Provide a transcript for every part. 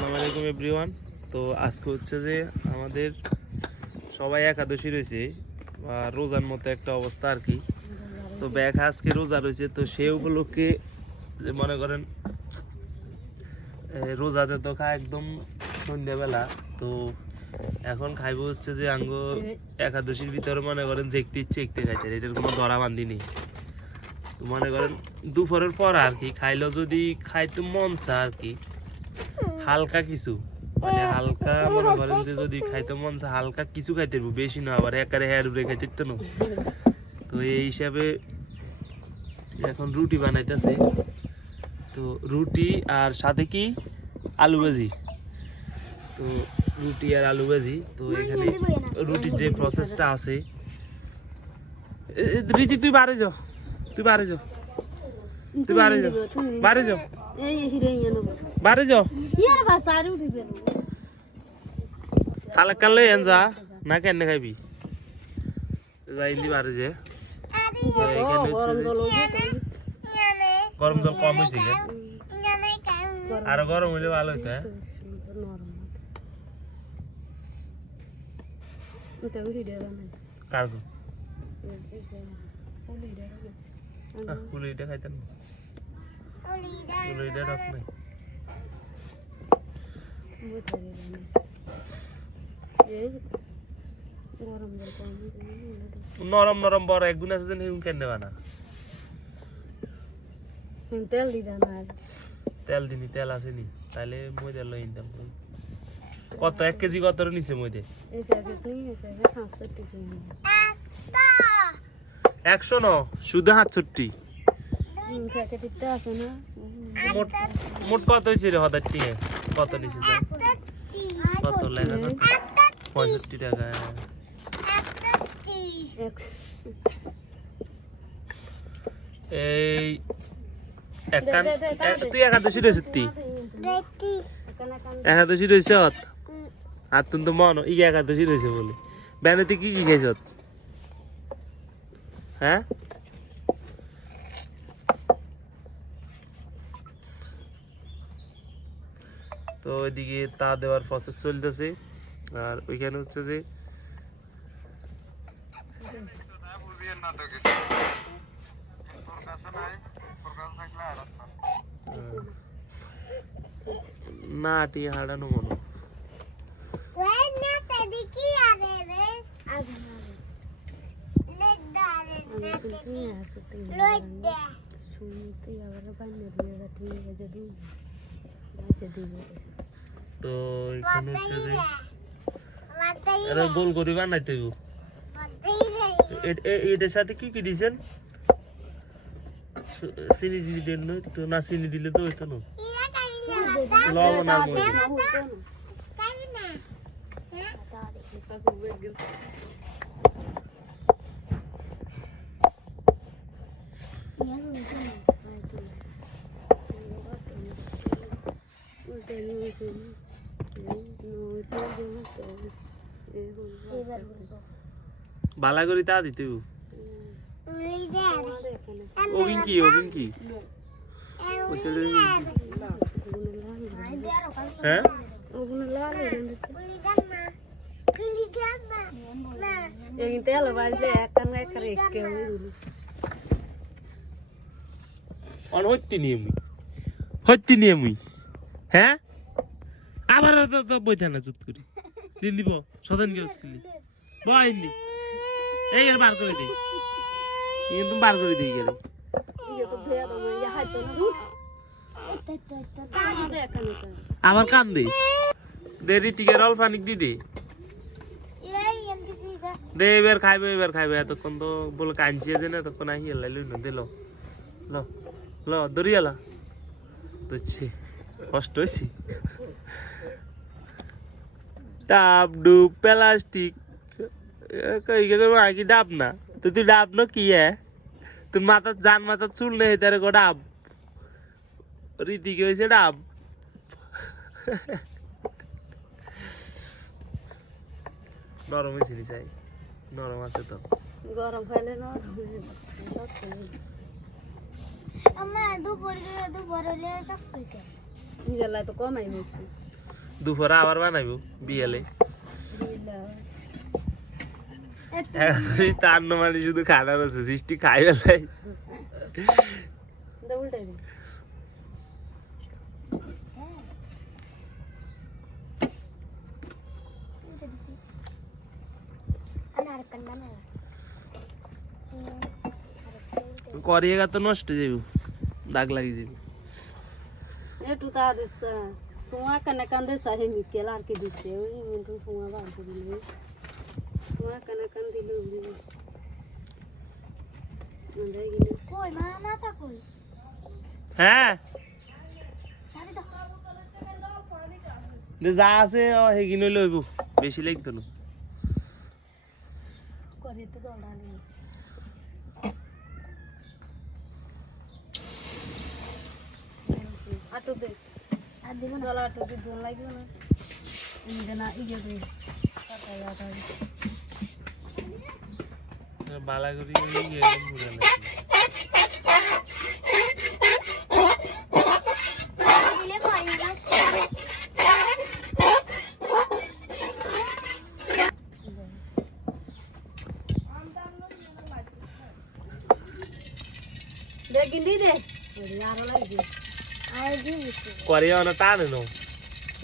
আসসালামু আলাইকুম এভরিওয়ান তো আজকে হচ্ছে যে আমাদের সবাই একাদশী রয়েছে রোজার মতো একটা অবস্থা আর কি। তো ব্যাগ আজকে রোজা রয়েছে, তো সে উপলক্ষে যে মনে করেন রোজাতে তো খা একদম সন্ধ্যাবেলা। তো এখন খাইবো হচ্ছে যে আঙ্গ একাদশীর ভিতরে, মনে করেন দেখতে ইচ্ছে একতে খাইতে এটার কোনো ধরা বান্ধি নেই। মনে করেন, দুপুরের পর আর কি, খাইলেও যদি খাইতে মন চা আর কি হালকা কিছু। মানে হালকা মনে করেন যে যদি খাইতে মন চা হালকা কিছু খাইতে পারব বেশি না আবার একারে হ্যার উপরে খাইতে তো না তো এই হিসাবে এখন রুটি বানাইতেছে। তো রুটি আর সাথে কি? আলু ভাজি। তো রুটি আর আলু ভাজি। তো এখানে রুটির যে প্রসেসটা আছে। রীতি তুই বাড়ি যাও তুই বাড়ি যাও তুই বাড়ি যাও বাড়ি যাও বাড়ি যাও তাহলে কালে এন যা? না কেন খাইবি? যাইলি বাড়ি যে। গরম জল কম হয়েছে আরও গরম হইলে ভালো হইতো হ্যাঁ? এটা উঠি দেবে না কার কুলিটা খাইতেন। না নাই গরম জল কম নরম নরম বড় এক গুণ আছে যে হিউন কেন দেবা না। তেল দিবে না তেল দিনি তেল আছে নি তাহলে ময়দা লই ইনকাম কত এক কেজি কত নিছে টাকা একশো। ন শুধু আছে না মোট কত হদার কত কত লেখা পঁয়ষট্টি টাকা। এই একান তুই একাদশী রয়েছে তুই একাদশী রয়েছে আর তুমি তো মন ই একাদশী রয়েছে বলে। বেনাতে কি কি খাইছ হ্যাঁ? তো ওইদিকে তা দেওয়ার প্রসেস চলতেছে আর ওইখানে হচ্ছে যে না টি হারানো মনে হয়। নিয়ে আসে শুনতে আবার বানিয়ে দিয়ে ঠিক আছে দুধ বাচ্চা দিবে তো এখানে হচ্ছে যে আরে গোল করি বানাইতে এটার সাথে কি কি দিছেন সু- চিনি দিলি দেন তো না চিনি দিলে তো হইতো না লবণ আর মরিচ বালা করি তা দিতে। হইব। ওগিন কি ওগিন কি ওই ছেলে হ্যাঁ তেল বাজলে একান একার একে অন হইতে নিয়ে মুই হইতে নিয়ে মুই হ্যাঁ? আবার তো বইতে না চুত করি। দিন দিব সদন গেল স্কুলে। বয়নি এই গেল বার করে দিই। কিন্তু বার করে দিই গেল। আবার কান দে। দে রীতিকে রল পানিক দি। দে এবার খাইবে এবার খাইবে। এতক্ষণ তো বলে কাঁদছি আছে না তখন আহি এলাই লই না দে লো লো। দরিয়ালা বুঝছি কষ্ট হয়েছি ডাব ডুব প্লাস্টিক। আগে ডাব না? তো তুই ডাব না কি এ? তুই মাথা জান মাথা চুল নেই তারে গো ডাব। রীতি কি হয়েছে ডাব। নরম হয়েছে নি চাই নরম আছে তো। গরম ফেলে না আমার দুপুর দুপুর হলে সব কিছু বেলা তো কমাই নিচ্ছি দুপুরে আবার বানাইবো বিয়ালে তার মানে শুধু সৃষ্টি খাই করিয়ে গা তো নষ্ট যাব দাগ লাগি যাবে একটু তা দিচ্ছে সোয়া কানে কান্দে চাহে মিকেল আর কি দিচ্ছে ওই কিন্তু সোয়া বার করে দিলে সোয়া কানে কান দিলে উড়ে আন্দাই গেলে কই মা না তা কই হ্যাঁ সারি দাও যে যা আছে সেগিনে লইব বেশি লাগতো না করে তো জল ঢালি আটু দে আর দিব না জল আটু দি জল লাগবে না এমনি না ইয়ে দে কাটাই আটা বালা করি ইয়ে ঘুরে লাগছে দিলে কই না দে গিন্দি দে আরও লাগবে আর দি দিছি করিয়ে অনেক টানে নো।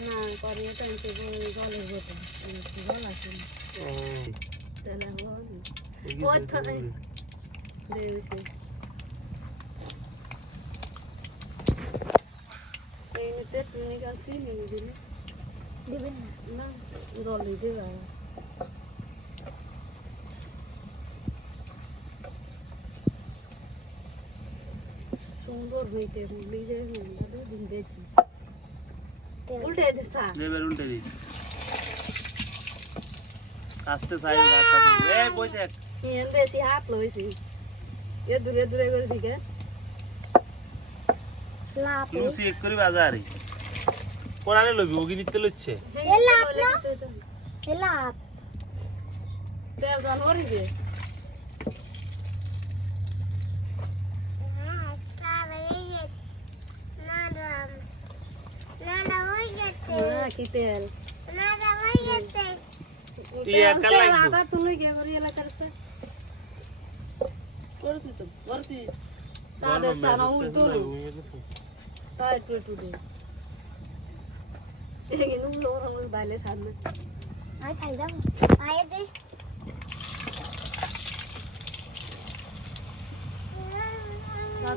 না করে তো এমনি জলের বোতল জল আছে তো না? না জল সুন্দর হইতে হুগলি ভিজেছি উল্টে দিছা এবার উল্টে দিই। আস্তে সাইড রাখতে দিই বেশি হাত লইছি। এ দূরে দূরে করে দিকে। লাভ লুসি এক করে বাজারে। কোনালে লবি ওগি নিতে লচ্ছে এ লাভ তেল জানোয়ারি যে হ্যাঁ কি তেল। আদা তুলে গিয়ে করি এলা করছে তাদের সানা উল্টো তা একটু একটু দে। আমার বাইলে সামনে আর খাই আয়ে দে। তা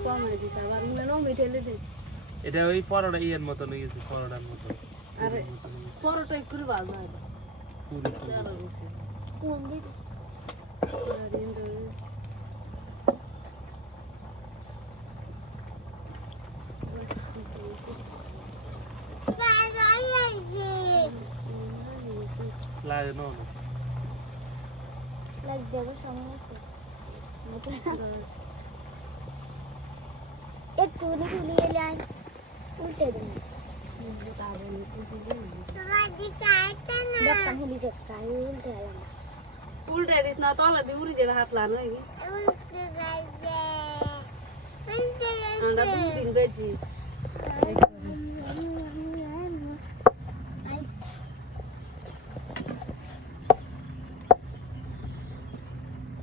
এটা ওই পরোটা ইয়ের মতো হয়ে গেছে পরোটার মতো। আরে পরোটা একটু বাজা পুরি পুরি। কোন দি লাগে না লাগ দেব সমস্যা একটু নি তুলি এলে আই উল্টে দেন দেখতাম হেলি যেটা উল্টে এলাম উল্টে দিস না তলা দিয়ে উড়ি যাবে হাত লানো আমরা দুই দিন বেজি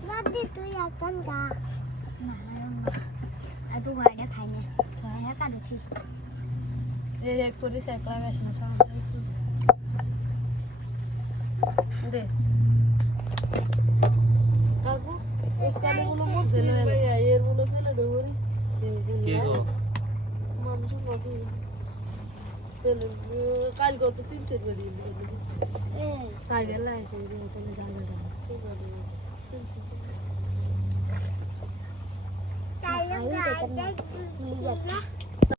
দাদি তুই এখন যা আর তুই গাড়িটা খাই না গাড়িটা কাঁদেছি এই এক করে সেক লাগাইছ না সব দে কাল কত তিন চার বাড়ি সাইকেল লাগাইছে তাহলে জায়গাটা